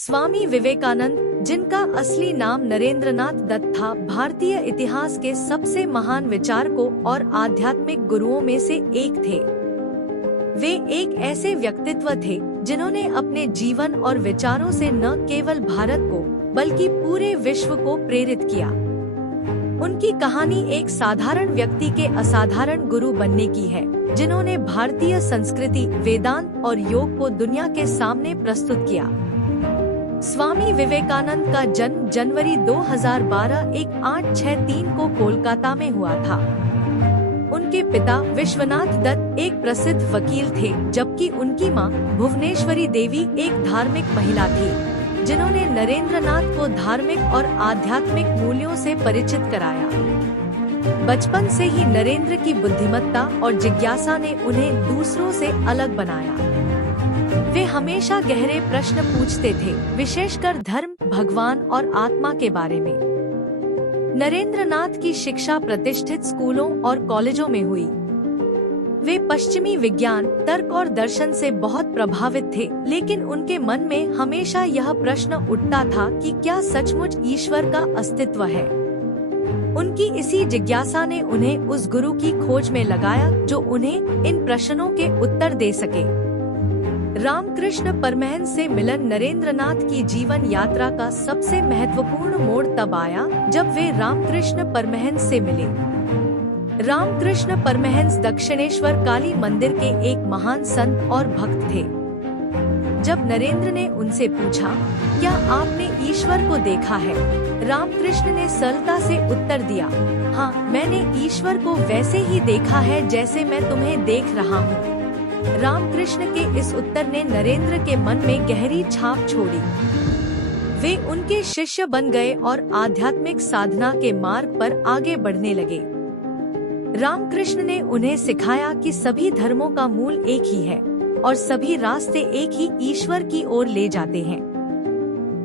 स्वामी विवेकानंद, जिनका असली नाम नरेंद्रनाथ दत्त था, भारतीय इतिहास के सबसे महान विचारकों और आध्यात्मिक गुरुओं में से एक थे। वे एक ऐसे व्यक्तित्व थे जिन्होंने अपने जीवन और विचारों से न केवल भारत को बल्कि पूरे विश्व को प्रेरित किया। उनकी कहानी एक साधारण व्यक्ति के असाधारण गुरु बनने की है, जिन्होंने भारतीय संस्कृति, वेदांत और योग को दुनिया के सामने प्रस्तुत किया। स्वामी विवेकानंद का जन्म जनवरी 2012 1863 को कोलकाता में हुआ था। उनके पिता विश्वनाथ दत्त एक प्रसिद्ध वकील थे, जबकि उनकी मां भुवनेश्वरी देवी एक धार्मिक महिला थी, जिन्होंने नरेंद्रनाथ को धार्मिक और आध्यात्मिक मूल्यों से परिचित कराया। बचपन से ही नरेंद्र की बुद्धिमत्ता और जिज्ञासा ने उन्हें दूसरों से अलग बनाया। वे हमेशा गहरे प्रश्न पूछते थे, विशेषकर धर्म, भगवान और आत्मा के बारे में। नरेंद्रनाथ की शिक्षा प्रतिष्ठित स्कूलों और कॉलेजों में हुई। वे पश्चिमी विज्ञान, तर्क और दर्शन से बहुत प्रभावित थे, लेकिन उनके मन में हमेशा यह प्रश्न उठता था कि क्या सचमुच ईश्वर का अस्तित्व है। उनकी इसी जिज्ञासा ने उन्हें उस गुरु की खोज में लगाया जो उन्हें इन प्रश्नों के उत्तर दे सके। रामकृष्ण परमहंस से मिलन नरेंद्रनाथ की जीवन यात्रा का सबसे महत्वपूर्ण मोड़ तब आया जब वे रामकृष्ण परमहंस से मिले। रामकृष्ण परमहंस दक्षिणेश्वर काली मंदिर के एक महान संत और भक्त थे। जब नरेंद्र ने उनसे पूछा, क्या आपने ईश्वर को देखा है? रामकृष्ण ने सरलता से उत्तर दिया, हाँ, मैंने ईश्वर को वैसे ही देखा है जैसे मैं तुम्हें देख रहा हूँ। रामकृष्ण के इस उत्तर ने नरेंद्र के मन में गहरी छाप छोड़ी। वे उनके शिष्य बन गए और आध्यात्मिक साधना के मार्ग पर आगे बढ़ने लगे। रामकृष्ण ने उन्हें सिखाया कि सभी धर्मों का मूल एक ही है और सभी रास्ते एक ही ईश्वर की ओर ले जाते हैं।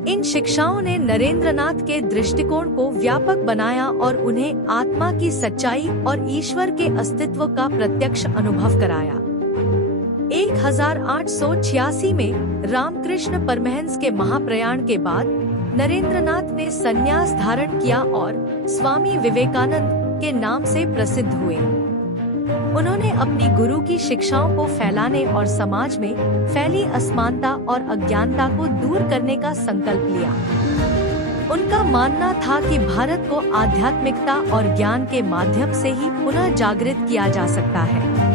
इन शिक्षाओं ने नरेंद्रनाथ के दृष्टिकोण को व्यापक बनाया और उन्हें आत्मा की सच्चाई और ईश्वर के अस्तित्व का प्रत्यक्ष अनुभव कराया। 1886 में रामकृष्ण परमहंस के महाप्रयाण के बाद नरेंद्रनाथ ने संन्यास धारण किया और स्वामी विवेकानंद के नाम से प्रसिद्ध हुए। उन्होंने अपनी गुरु की शिक्षाओं को फैलाने और समाज में फैली असमानता और अज्ञानता को दूर करने का संकल्प लिया। उनका मानना था कि भारत को आध्यात्मिकता और ज्ञान के माध्यम से ही पुनः जागृत किया जा सकता है।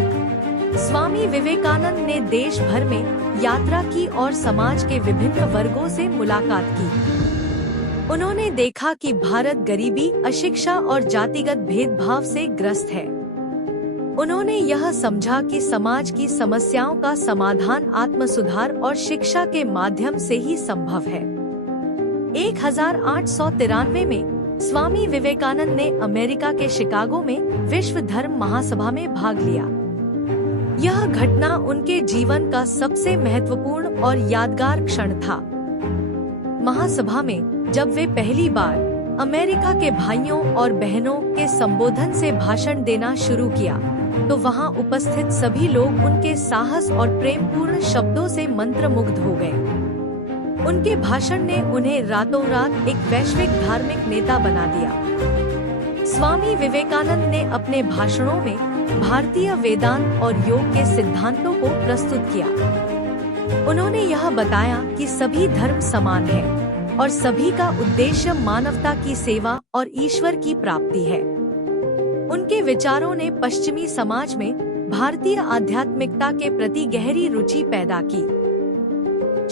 स्वामी विवेकानंद ने देश भर में यात्रा की और समाज के विभिन्न वर्गों से मुलाकात की। उन्होंने देखा कि भारत गरीबी, अशिक्षा और जातिगत भेदभाव से ग्रस्त है। उन्होंने यह समझा कि समाज की समस्याओं का समाधान आत्मसुधार और शिक्षा के माध्यम से ही संभव है। 1893 में स्वामी विवेकानंद ने अमेरिका के शिकागो में विश्व धर्म महासभा में भाग लिया। यह घटना उनके जीवन का सबसे महत्वपूर्ण और यादगार क्षण था। महासभा में जब वे पहली बार अमेरिका के भाइयों और बहनों के संबोधन से भाषण देना शुरू किया, तो वहां उपस्थित सभी लोग उनके साहस और प्रेमपूर्ण शब्दों से मंत्रमुग्ध हो गए। उनके भाषण ने उन्हें रातों रात एक वैश्विक धार्मिक नेता बना दिया। स्वामी विवेकानंद ने अपने भाषणों में भारतीय वेदांत और योग के सिद्धांतों को प्रस्तुत किया। उन्होंने यह बताया कि सभी धर्म समान हैं और सभी का उद्देश्य मानवता की सेवा और ईश्वर की प्राप्ति है। उनके विचारों ने पश्चिमी समाज में भारतीय आध्यात्मिकता के प्रति गहरी रुचि पैदा की।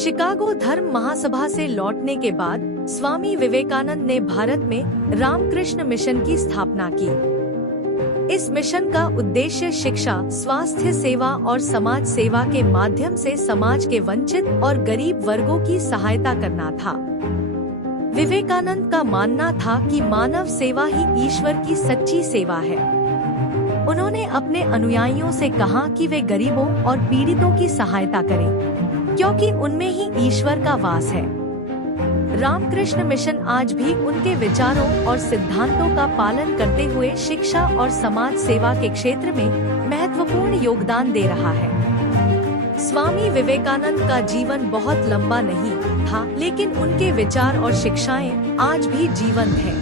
शिकागो धर्म महासभा से लौटने के बाद स्वामी विवेकानंद ने भारत में रामकृष्ण मिशन की स्थापना की। इस मिशन का उद्देश्य शिक्षा, स्वास्थ्य सेवा और समाज सेवा के माध्यम से समाज के वंचित और गरीब वर्गों की सहायता करना था। विवेकानंद का मानना था कि मानव सेवा ही ईश्वर की सच्ची सेवा है। उन्होंने अपने अनुयायियों से कहा कि वे गरीबों और पीड़ितों की सहायता करें, क्योंकि उनमें ही ईश्वर का वास है। रामकृष्ण मिशन आज भी उनके विचारों और सिद्धांतों का पालन करते हुए शिक्षा और समाज सेवा के क्षेत्र में महत्वपूर्ण योगदान दे रहा है। स्वामी विवेकानंद का जीवन बहुत लंबा नहीं था, लेकिन उनके विचार और शिक्षाएं आज भी जीवंत हैं।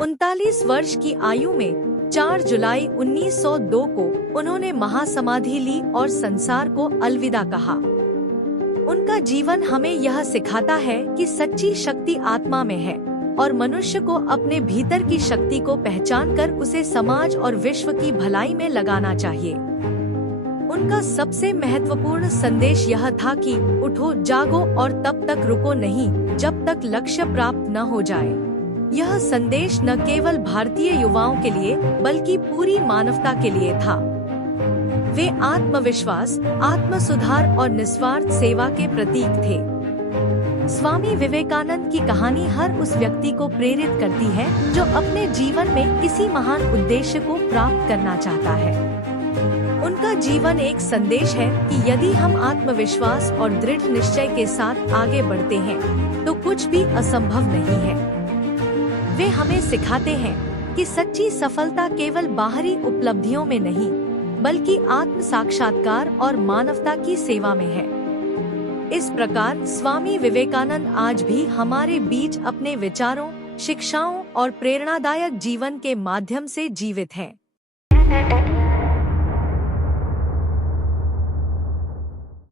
39 वर्ष की आयु में 4 जुलाई 1902 को उन्होंने महासमाधि ली और संसार को अलविदा कहा। उनका जीवन हमें यह सिखाता है कि सच्ची शक्ति आत्मा में है और मनुष्य को अपने भीतर की शक्ति को पहचानकर उसे समाज और विश्व की भलाई में लगाना चाहिए। उनका सबसे महत्वपूर्ण संदेश यह था कि उठो, जागो और तब तक रुको नहीं जब तक लक्ष्य प्राप्त न हो जाए। यह संदेश न केवल भारतीय युवाओं के लिए बल्कि पूरी मानवता के लिए था। वे आत्मविश्वास, आत्म सुधार और निस्वार्थ सेवा के प्रतीक थे। स्वामी विवेकानंद की कहानी हर उस व्यक्ति को प्रेरित करती है जो अपने जीवन में किसी महान उद्देश्य को प्राप्त करना चाहता है। उनका जीवन एक संदेश है कि यदि हम आत्मविश्वास और दृढ़ निश्चय के साथ आगे बढ़ते हैं तो कुछ भी असंभव नहीं है। वे हमें सिखाते हैं कि सच्ची सफलता केवल बाहरी उपलब्धियों में नहीं बल्कि आत्म साक्षात्कार और मानवता की सेवा में है। इस प्रकार स्वामी विवेकानंद आज भी हमारे बीच अपने विचारों, शिक्षाओं और प्रेरणादायक जीवन के माध्यम से जीवित हैं।